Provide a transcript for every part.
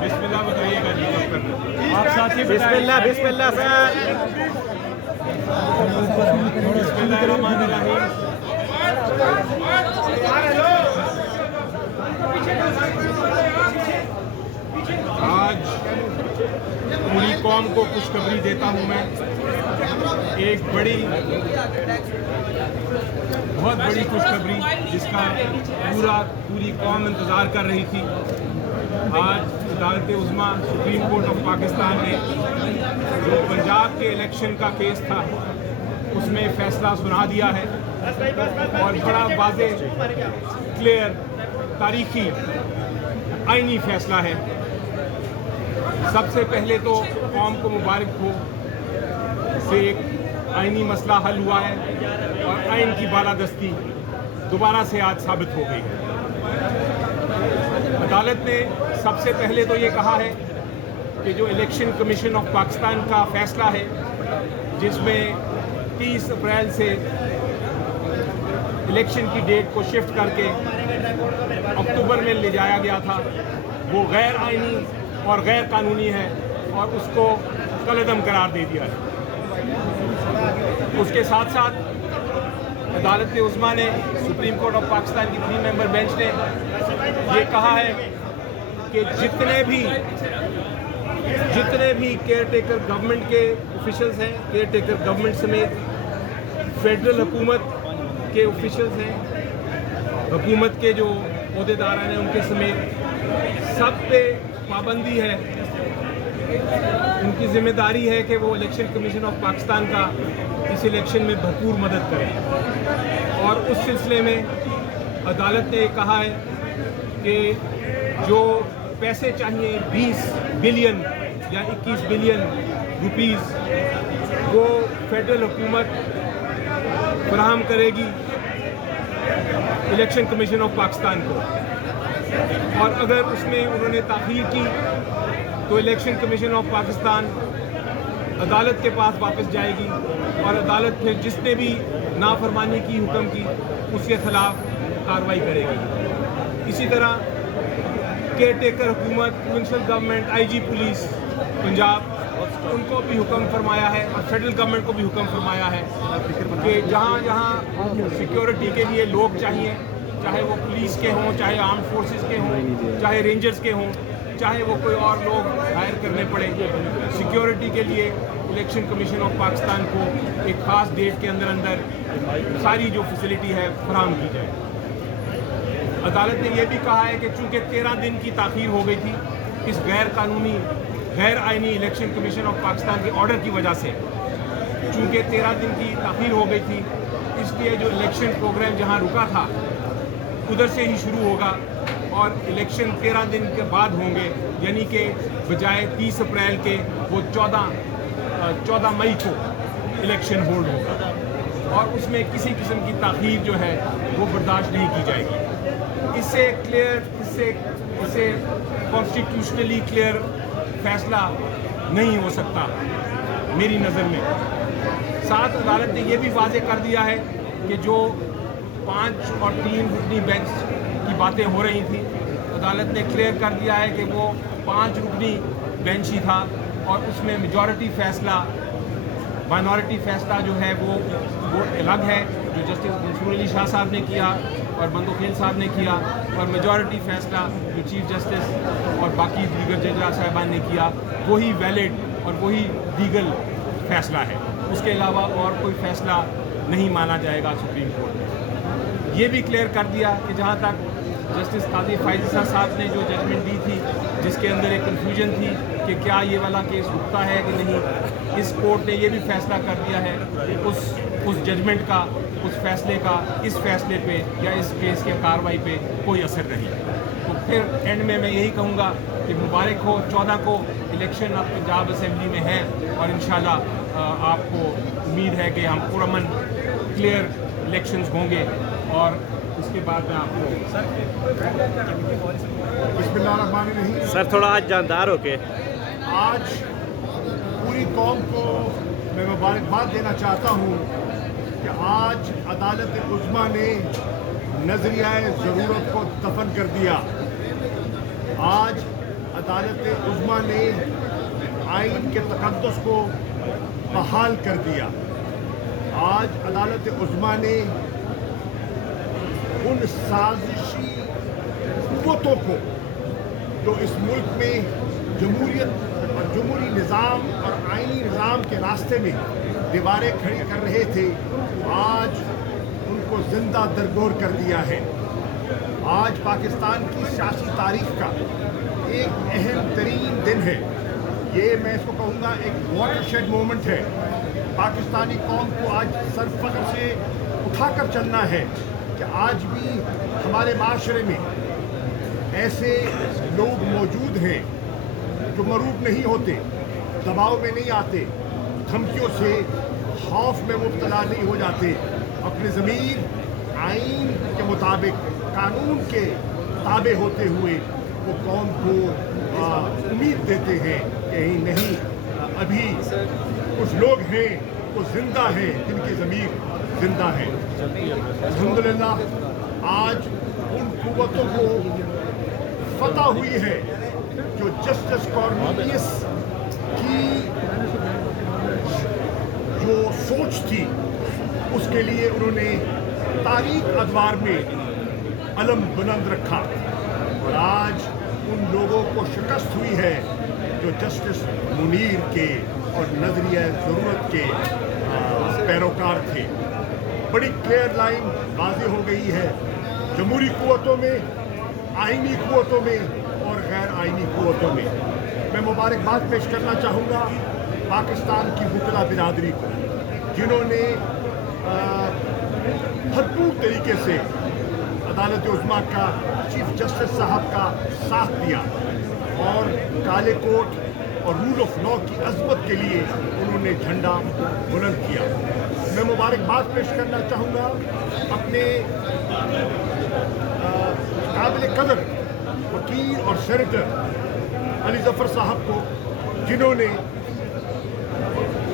बिस्मिल्लाह बताइएगा जी कब करना आप साथी बिस्मिल्लाह बिस्मिल्लाह सर। बिस्मिल्लाहिर्रहमानिर्रहीम। आज पूरी कौम को खुशखबरी देता हूँ मैं, एक बहुत बड़ी खुशखबरी जिसका पूरी कौम इंतज़ार कर रही थी। आज अदालत उज़्मा सुप्रीम कोर्ट ऑफ पाकिस्तान ने जो पंजाब के इलेक्शन का केस था उसमें फ़ैसला सुना दिया है और बड़ा वाज़ेह, क्लियर, तारीखी, आईनी फ़ैसला है। सबसे पहले तो कौम को मुबारक हो कि एक आईनी मसला हल हुआ है और आइन की बालादस्ती दोबारा से आज साबित हो गई है। अदालत ने सबसे पहले तो ये कहा है कि जो इलेक्शन कमीशन ऑफ पाकिस्तान का फ़ैसला है जिसमें 30 अप्रैल से इलेक्शन की डेट को शिफ्ट करके अक्टूबर में ले जाया गया था, वो गैर आइनी और गैर कानूनी है और उसको कलअदम करार दे दिया है। उसके साथ साथ अदालत उज़्मा ने, सुप्रीम कोर्ट ऑफ पाकिस्तान की 3 मेंबर बेंच ने ये कहा है कि जितने भी केयर टेकर गवर्नमेंट के ऑफिशियल्स हैं, केयर टेकर गवर्नमेंट समेत फेडरल हुकूमत के ऑफिशियल्स हैं, हुकूमत के जो ओहदेदार हैं उनके समेत सब पे पाबंदी है। उनकी जिम्मेदारी है कि वो इलेक्शन कमीशन ऑफ पाकिस्तान का इस इलेक्शन में भरपूर मदद करें। और उस सिलसिले में अदालत ने कहा है कि जो पैसे चाहिए 20 बिलियन या 21 बिलियन रुपीस वो फेडरल हुकूमत फराहम करेगी इलेक्शन कमीशन ऑफ पाकिस्तान को, और अगर उसमें उन्होंने ताख़ीर की तो इलेक्शन कमीशन ऑफ पाकिस्तान अदालत के पास वापस जाएगी और अदालत फिर जिसने भी नाफरमानी की हुक्म की उसके ख़िलाफ़ कार्रवाई करेगी। इसी तरह केयर टेकर हुकूमत, provincial government, IG police Punjab, उनको भी हुक्म फरमाया है और फेडरल गवर्नमेंट को भी हुक्म फरमाया है कि जहाँ जहाँ सिक्योरिटी के लिए लोग चाहिए, चाहे वो पुलिस के हों, चाहे आर्म्ड फोर्सेस के हों, चाहे रेंजर्स के हों, चाहे वो कोई और लोग हायर करने पड़े, सिक्योरिटी के लिए इलेक्शन कमीशन ऑफ पाकिस्तान को एक ख़ास डेट के अंदर सारी जो फैसिलिटी है फराहम की जाए। अदालत ने यह भी कहा है कि चूँकि 13 दिन की ताख़ीर हो गई थी इस गैर कानूनी, गैर आइनी इलेक्शन कमीशन ऑफ पाकिस्तान के ऑर्डर की वजह से, चूँकि 13 दिन की ताख़ीर हो गई थी, इसलिए जो इलेक्शन प्रोग्राम जहाँ रुका था उधर से ही शुरू होगा और इलेक्शन 13 दिन के बाद होंगे, यानी कि बजाय 30 अप्रैल के वो 14 मई को इलेक्शन होल्ड होगा और उसमें किसी किस्म की ताख़ीर जो है वो बर्दाश्त नहीं की जाएगी। इससे क्लियर, इससे कॉन्स्टिट्यूशनली क्लियर फैसला नहीं हो सकता मेरी नज़र में। साथ अदालत ने यह भी वाज़ेह कर दिया है कि जो 5 और 3 रुकनी बेंच की बातें हो रही थी, अदालत ने क्लियर कर दिया है कि वो 5 रुकनी बेंच ही था और उसमें मेजॉरिटी फ़ैसला, माइनॉरिटी फ़ैसला जो है वो अलग है, जो जस्टिस मंसूर अली शाह साहब ने किया और मंदोखेल साहब ने किया, और मेजॉरिटी फ़ैसला जो चीफ जस्टिस और बाकी दीगर जज साहिबान ने किया वही वैलिड और वही लीगल फ़ैसला है। उसके अलावा और कोई फ़ैसला नहीं माना जाएगा सुप्रीम कोर्ट ने। ये भी क्लियर कर दिया कि जहाँ तक जस्टिस काजी फायज़ साहब ने जो जजमेंट दी थी जिसके अंदर एक कन्फ्यूजन थी कि क्या ये वाला केस रुकता है कि नहीं, इस कोर्ट ने ये भी फैसला कर दिया है कि उस जजमेंट का, उस फैसले का इस फैसले पे या इस केस के कार्रवाई पे कोई असर नहीं। तो फिर एंड में मैं यही कहूँगा कि मुबारक हो, 14 को इलेक्शन अब पंजाब असेंबली में है और इंशाल्लाह आपको उम्मीद है कि हम पुरअमन क्लियर इलेक्शंस होंगे اور اس کے بعد میں آپ کو बिस्मिल्लाहिर्रहमानिर्रहीम। سر تھوڑا آج جاندار ہو کے آج پوری قوم کو میں مبارکباد دینا چاہتا ہوں کہ آج عدالت عظمیٰ نے نظریہ ضرورت کو دفن کر دیا۔ آج عدالت عظمیٰ نے آئین کے تقدس کو بحال کر دیا۔ آج عدالت عظمیٰ نے ان سازشی قوتوں کو جو اس ملک میں جمہوریت اور جمہوری نظام اور آئینی نظام کے راستے میں دیواریں کھڑی کر رہے تھے، آج ان کو زندہ درگور کر دیا ہے۔ آج پاکستان کی سیاسی تاریخ کا ایک اہم ترین دن ہے۔ یہ میں اس کو کہوں گا ایک واٹر شیڈ مومنٹ ہے۔ پاکستانی قوم کو آج سر فخر سے اٹھا کر چلنا ہے کہ آج بھی ہمارے معاشرے میں ایسے لوگ موجود ہیں جو مرعوب نہیں ہوتے، دباؤ میں نہیں آتے، دھمکیوں سے خوف میں مبتلا نہیں ہو جاتے، اپنے ضمیر آئین کے مطابق قانون کے تابع ہوتے ہوئے وہ قوم کو امید دیتے ہیں کہ نہیں، ابھی کچھ لوگ ہیں وہ زندہ ہیں جن کی ضمیر زندہ ہے۔ الحمدللہ آج ان قوتوں کو فتح ہوئی ہے جو جسٹس کارنیلیس کی جو سوچ تھی اس کے لیے انہوں نے تاریخ ادوار میں علم بلند رکھا، اور آج ان لوگوں کو شکست ہوئی ہے جو جسٹس منیر کے اور نظریہ ضرورت کے پیروکار تھے۔ بڑی کلیئر لائن واضح ہو گئی ہے جمہوری قوتوں میں، آئینی قوتوں میں اور غیر آئینی قوتوں میں۔ میں مبارکباد پیش کرنا چاہوں گا پاکستان کی وکلا برادری کو، جنہوں نے بھرپور طریقے سے عدالت عظمیٰ کا چیف جسٹس صاحب کا ساتھ دیا اور کالے کوٹ اور رول آف لا کی عظمت کے لیے انہوں نے جھنڈا بلند کیا۔ میں مبارکباد پیش کرنا چاہوں گا اپنے قابل قدر وکیل اور سینیٹر علی ظفر صاحب کو، جنہوں نے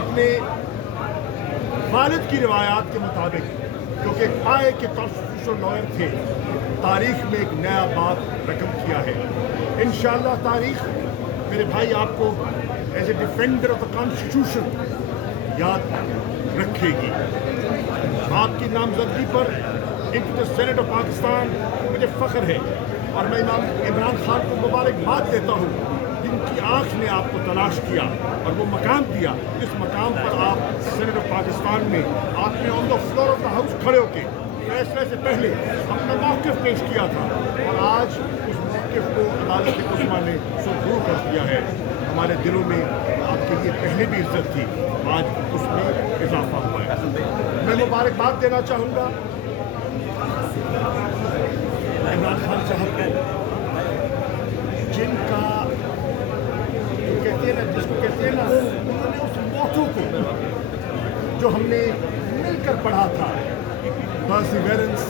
اپنے والد کی روایات کے مطابق، جو کہ پائے کے کانسٹیٹیوشنل لائر تھے، تاریخ میں ایک نیا باب رقم کیا ہے۔ انشاءاللہ تاریخ میرے بھائی آپ کو as a defender of the constitution یاد رکھے گی۔ آپ کی نامزدگی پر into the Senate of Pakistan مجھے فخر ہے، اور میں امام عمران خان کو مبارکباد دیتا ہوں جن کی آنکھ نے آپ کو تلاش کیا اور وہ مقام دیا جس مقام پر آپ سینٹ آف پاکستان میں آپ نے on the floor of the house کھڑے ہو کے فیصلے سے پہلے اپنا موقف پیش کیا تھا، اور آج اس موقف کو عدالت عظمیٰ نے سرخرو کر دیا ہے۔ ہمارے دلوں میں آپ کے لیے پہلے بھی عزت تھی، آج اس میں اضافہ ہوا ہے۔ میں مبارکباد دینا چاہوں گا عمران خان صاحب کو، جن کا جس کو کہتے ہیں نا، انہوں نے اس موٹو کو جو ہم نے مل کر پڑھا تھا، پرسیورنس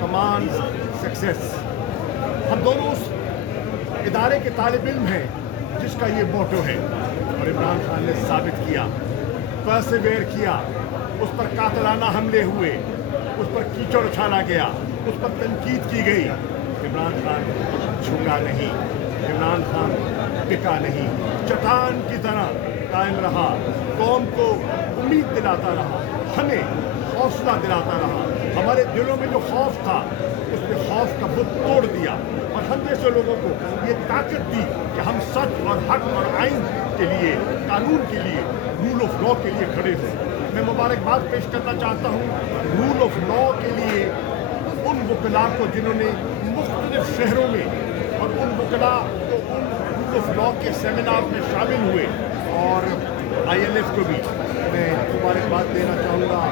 کمانڈز سکسیس، ہم دونوں اس ادارے کے طالب علم ہیں جس کا یہ موٹو ہے، اور عمران خان نے ثابت کیا، پرسیویئر کیا۔ اس پر قاتلانہ حملے ہوئے، اس پر کیچڑ اچھالا گیا، اس پر تنقید کی گئی، عمران خان جھکا نہیں، عمران خان ٹکا نہیں، چٹان کی طرح قائم رہا، قوم کو امید دلاتا رہا، ہمیں حوصلہ دلاتا رہا۔ ہمارے دلوں میں جو خوف تھا اس نے خوف کا بت توڑ دیا، اور ہم جیسے لوگوں کو یہ طاقت دی کہ ہم سچ اور حق اور آئین کے لیے، قانون کے لیے، رول آف لا کے لیے کھڑے ہوں۔ میں مبارکباد پیش کرنا چاہتا ہوں رول آف لا کے لیے ان وکلاء کو جنہوں نے مختلف شہروں میں، اور ان وکلاء کو ان رول آف لا کے سیمینار میں شامل ہوئے، اور ILF کو بھی میں مبارکباد دینا چاہوں گا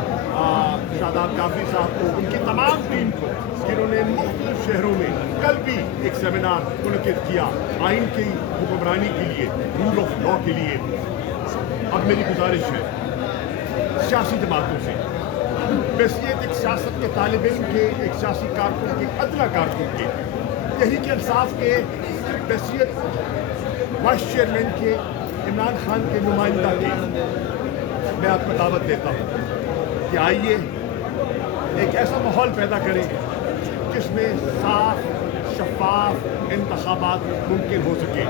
شاداب جعفری صاحب کو، ان کی تمام ٹیم کو، جنہوں نے مختلف شہروں میں کل بھی ایک سیمینار منعقد کیا آئین کی حکمرانی کے لیے، رول آف لا کے لیے۔ اب میری گزارش ہے سیاسی جماعتوں سے، बहसीत एक सियासत के तालिब इल्म के, एक सियासी कारकुन के, अदना कारकुन के, तहरीक इंसाफ के बहसीत वाइस चेयरमैन के, इमरान खान के नुमाइंदा के मैं आपको दावत देता हूँ कि आइए एक ऐसा माहौल पैदा करें जिसमें साफ शफाफ इंतखाबात मुमकिन हो सके।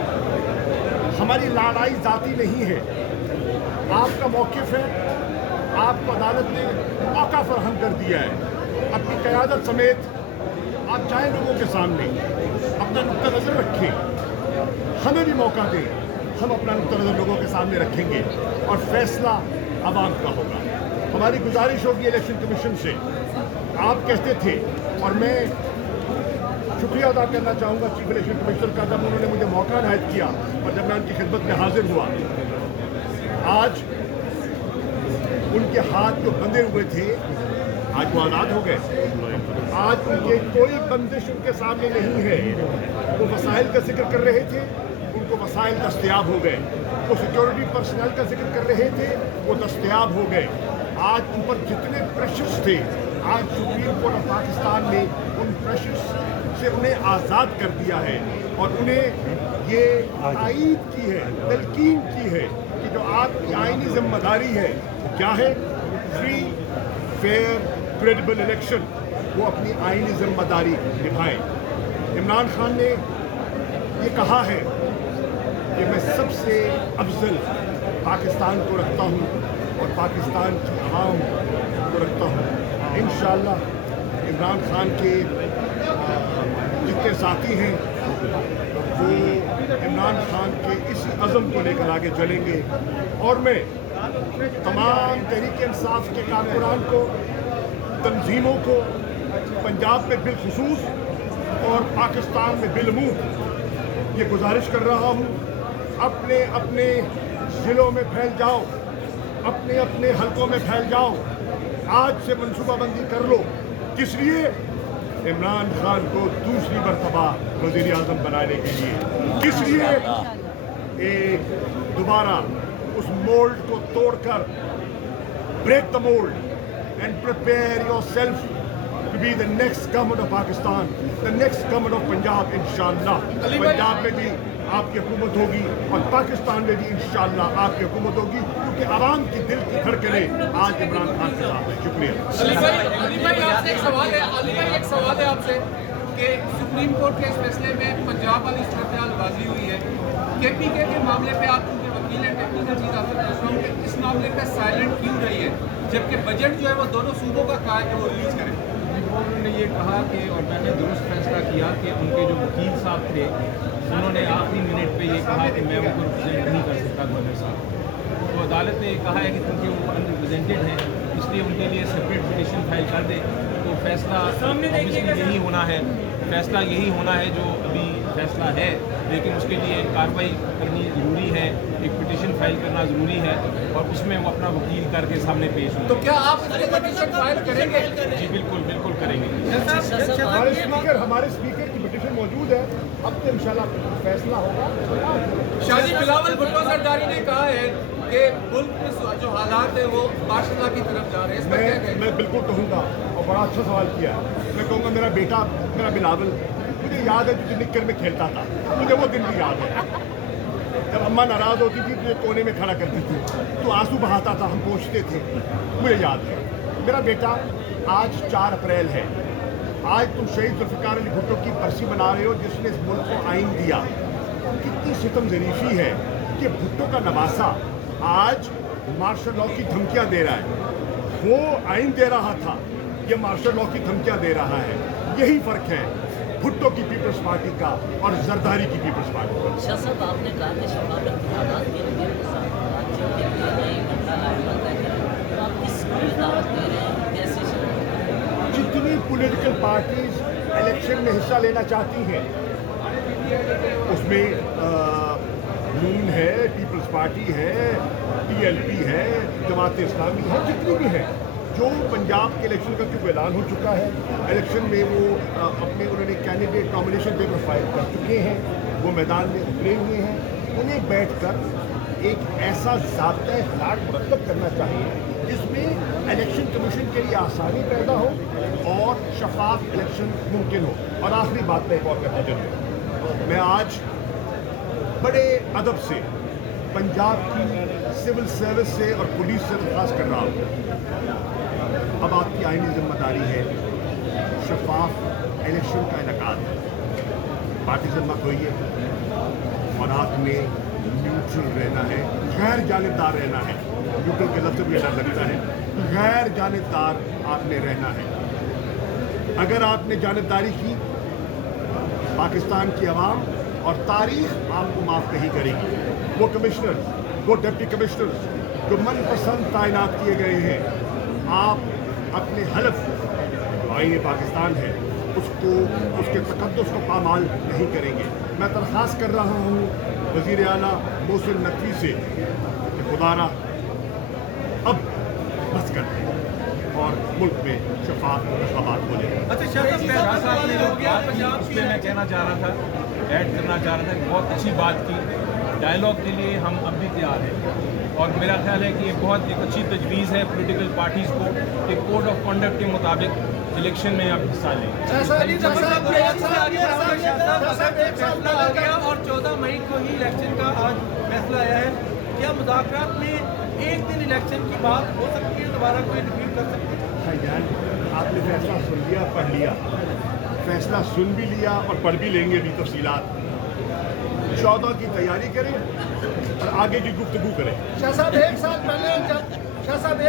हमारी लड़ाई ज़ाती नहीं है, आपका मौक़िफ़ है, आपको अदालत ने मौका फराहम कर दिया है। अपनी क़यादत समेत आप जाएं लोगों के सामने, अपना नुक्ता नज़र रखें, हमें भी मौका दें, हम अपना नुक्ता नज़र लोगों के सामने रखेंगे और फैसला आवाम का होगा। हमारी गुजारिश होगी इलेक्शन कमीशन से, आप कहते थे और मैं शुक्रिया अदा करना चाहूँगा चीफ इलेक्शन कमिश्नर का, जब उन्होंने मुझे मौका इनायत किया और जब मैं उनकी खिदमत में हाजिर हुआ। आज उनके हाथ जो बंधे हुए थे आज वो आज़ाद हो गए। आज उनके कोई बंदिश उनके सामने नहीं है। वो वसाइल का जिक्र कर रहे थे, उनको वसाइल दस्तयाब हो गए। वो सिक्योरिटी पर्सनल का जिक्र कर रहे थे, वो दस्तयाब हो गए। आज उन पर जितने प्रेशर्स थे, आज सुप्रीम कोर्ट ऑफ पाकिस्तान ने उन प्रेशर्स से उन्हें आज़ाद कर दिया है और उन्हें ये तायीद की है, तलकीन की है कि जो आपकी आईनी जिम्मेदारी है वो क्या है, फ्री फेयर क्रेडिबल इलेक्शन, वो अपनी आईनी जिम्मेदारी निभाएं। इमरान खान ने ये कहा है कि मैं सबसे अफजल पाकिस्तान को रखता हूँ और पाकिस्तान की आवाम को रखता हूँ। इंशाअल्लाह इमरान खान के जितने साथी हैं वो इमरान खान के इसी अज़म को लेकर आगे चलेंगे और मैं तमाम तहरीक इंसाफ के कारकुनान को, तंजीमों को पंजाब में बिलखुसूस और पाकिस्तान में बिलमूम ये गुजारिश कर रहा हूँ, अपने अपने ज़िलों में फैल जाओ, अपने अपने हलकों में फैल जाओ। आज से मनसूबाबंदी कर लो, किस लिए? इमरान खान को दूसरी मरतबा वज़ीर आज़म बनाने के लिए। किस लिए? एक दोबारा उस मोल्ड को तोड़कर, break the mould and prepare yourself to be the next government of Pakistan, the next government of Punjab. इंशाअल्लाह पंजाब में भी आपकी हुकूमत होगी और पाकिस्तान में भी इंशाअल्लाह आपकी हुकूमत होगी, क्योंकि आवाम की दिल की धड़कनें आज इमरान खान के साथ है। शुक्रिया। अली भाई आपसे एक सवाल है आपसे कि सुप्रीम कोर्ट के इस फैसले में पंजाब वाली सूरत वाजी हुई है, KPK के मामले पे आप उनके वकील हैं, टेक्निकल चीज़ आपसे पूछ रहा हूँ कि इस मामले पे साइलेंट क्यों रही है, जबकि बजट जो है वो दोनों सूबों का कहा है कि वो रिलीज करें। उन्होंने ये कहा कि, और मैंने दुरुस्त फैसला किया कि उनके जो वकील साहब थे उन्होंने आखिरी मिनट पे ये कहा कि मैं उनको रिप्रेजेंट नहीं कर सकता गवर्नर साहब। तो अदालत ने कहा है कि क्योंकि वो अनरिप्रेजेंटेड हैं इसलिए उनके लिए सेपरेट पिटीशन फाइल कर दे। तो फैसला यही होना है, फैसला यही होना है जो अभी फैसला है, लेकिन उसके लिए कार्रवाई करनी ज़रूरी है, एक पिटीशन फाइल करना ज़रूरी है और उसमें वो अपना वकील करके सामने पेश हो। तो क्या आप पिटीशन फाइल करेंगे? जी बिल्कुल बिल्कुल करेंगे। हमारे स्पीकर की पिटीशन मौजूद है, अब तो इंशाल्लाह फैसला होगा। शाजी बिलावल भुट्टो सरदारी ने कहा है कि मुल्क में जो हालात है वो माशाअल्लाह की तरफ जा रहे हैं, इस पर क्या कहेंगे? मैं बिल्कुल कहूँगा और बड़ा अच्छा सवाल किया है। मैं कहूँगा मेरा बेटा, मेरा बिलावल, मुझे याद है जो निक्कर में खेलता था, मुझे वो दिन भी याद है जब अम्मा नाराज़ होती थी तो कोने में खड़ा करती थी तो आंसू बहाता था, हम पूछते थे, मुझे याद है। मेरा बेटा, आज 4 अप्रैल है, आज तुम शहीद जुल्फ़िकार अली भुट्टो की बरसी मना रहे हो जिसने इस मुल्क को आइन दिया। कितनी सितम ज़रीफ़ी है कि भुट्टो का नवासा आज मार्शल लॉ की धमकियाँ दे रहा है। वो आइन दे रहा था, ये मार्शल लॉ की धमकियाँ दे रहा है। यही फ़र्क है भुट्टो की पीपल्स पार्टी का और जरदारी की पीपल्स पार्टी का। शाह साहब, आपने कहा कि शफाफत हालात के लिए राज्यों के लिए एक घंटा लाइव तय करें, तो आप किसको दावत दे रहे हैं, कैसे? जितनी पॉलिटिकल पार्टीज इलेक्शन में हिस्सा लेना चाहती हैं उसमें नून है, पीपल्स पार्टी है, PLP है, जमात इस्लामी है, जितनी भी है, जो पंजाब के इलेक्शन का क्योंकि ऐलान हो चुका है, इलेक्शन में वो अपने उन्होंने कैंडिडेट नॉमिनेशन पेपर फाइल कर चुके हैं, वो मैदान में उतरे हुए हैं। उन्हें बैठकर एक ऐसा ज़ाब्ता-ए-अख़लाक़ मुरतब करना चाहिए जिसमें इलेक्शन कमीशन के लिए आसानी पैदा हो और शफाफ इलेक्शन मुमकिन हो। और आखिरी बात मैं एक और कहना चाहूँगा, मैं आज बड़े अदब से पंजाब की सिविल सर्विस से और पुलिस से दरख्वास्त कर रहा हूँ, अब आपकी आईनी जिम्मेदारी है शफाफ इलेक्शन का इनकाद, पार्टीजन मत होइए और आपने न्यूट्रल रहना है, गैर जानिबदार रहना है। न्यूट्रल के लफ्ज़ से मुझे डर लगता है, गैर जानिबदार आपने रहना है। अगर आपने जानिबदारी की, पाकिस्तान की आवाम और तारीख आपको माफ़ नहीं करेगी। वो कमिश्नर, वो डिप्टी कमिश्नर जो मनपसंद तैनात किए गए हैं, आप अपने हलफ आईन पाकिस्तान है उसको, उसके तकद्दुस को पामाल नहीं करेंगे। मैं दरख्वास्त कर रहा हूँ वज़ीर आला मोहसिन नकवी से कि खुदारा अब बस कर दें और मुल्क में शफाफ इंतखाबात हो जाए। अच्छा शाह साहब ने जो बात की उसमें मैं कहना चाह रहा था, ऐड करना चाह रहा था कि बहुत अच्छी बात की, डायलॉग के लिए हम अब भी तैयार हैं और मेरा ख्याल है कि ये बहुत एक अच्छी तजवीज़ है पॉलिटिकल पार्टीज़ को कि कोड ऑफ कंडक्ट के मुताबिक इलेक्शन में आप हिस्सा लें। फैसला आ गया और 14 मई को ही इलेक्शन का आज फैसला आया है। क्या मुज़ाकरात में एक दिन इलेक्शन की बात हो सकती है, दोबारा कोई रिपीट कर सकते हैं? भाईजान, आपने फैसला सुन लिया, पढ़ लिया, फैसला सुन भी लिया और पढ़ भी लेंगे भी तफसीलात। 14 की तैयारी करें और आगे की गुफ्तगू करें। शाह साहब एक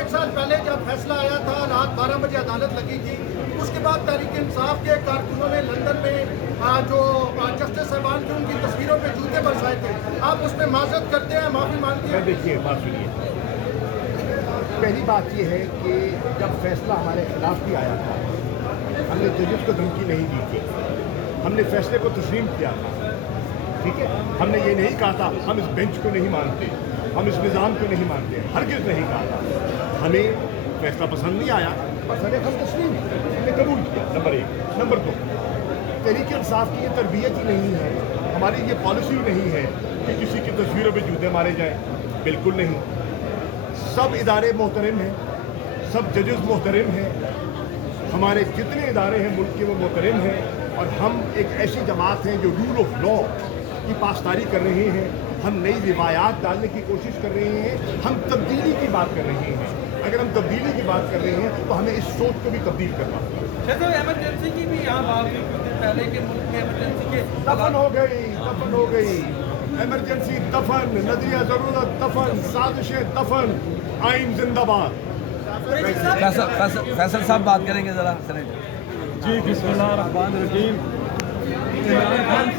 साल पहले जब फैसला आया था, रात 12 बजे अदालत लगी थी, उसके बाद तहरीक इंसाफ के कारकुनों ने लंदन में जो जस्टिस साहबान थे उनकी तस्वीरों पे जूते बरसाए थे, आप उसमें माजरत करते हैं, माफ़ी मांगते हैं? देखिए, बात सुनिए। पहली बात यह है कि जब फैसला हमारे खिलाफ भी आया था, हमने जजेस को धमकी नहीं दी थी, हमने फैसले को तस्लीम किया था, ठीक है। हमने ये नहीं कहा था हम इस बेंच को नहीं मानते, हम इस निज़ाम को नहीं मानते, हरगिज़ नहीं कहा था। हमें फैसला पसंद नहीं आया, मसले हम तस्लीम हमने कबूल किया, नंबर 1। नंबर 2, तहरीक इंसाफ की ये तरबियत ही नहीं है, हमारी ये पॉलिसी नहीं है कि किसी की तस्वीरों पे जूते मारे जाएं, बिल्कुल नहीं। सब इदारे मोहतरम हैं, सब जजेस मोहतरम हैं, हमारे जितने इदारे हैं मुल्क के वो मोहतरम हैं और हम एक ऐसी जमात हैं जो रूल ऑफ लॉ की पासदारी कर रहे हैं। हम नई रिवायात डालने की कोशिश कर रहे हैं, हम तब्दीली की बात कर रहे हैं। अगर हम तब्दीली की बात कर रहे हैं तो हमें इस सोच को भी तब्दील करना होगा। एमरजेंसी की भी यहाँ बात हुई कुछ दिन पहले के मुल्क में एमरजेंसी के दफन हो गई एमरजेंसी, दफन, नजरिया ज़रूरत दफन, साजिशें दफन, आइन जिंदाबाद। फैसल साहब बात करेंगे ज़रा। जी बिस्मिल्लाह रहमान रहीम।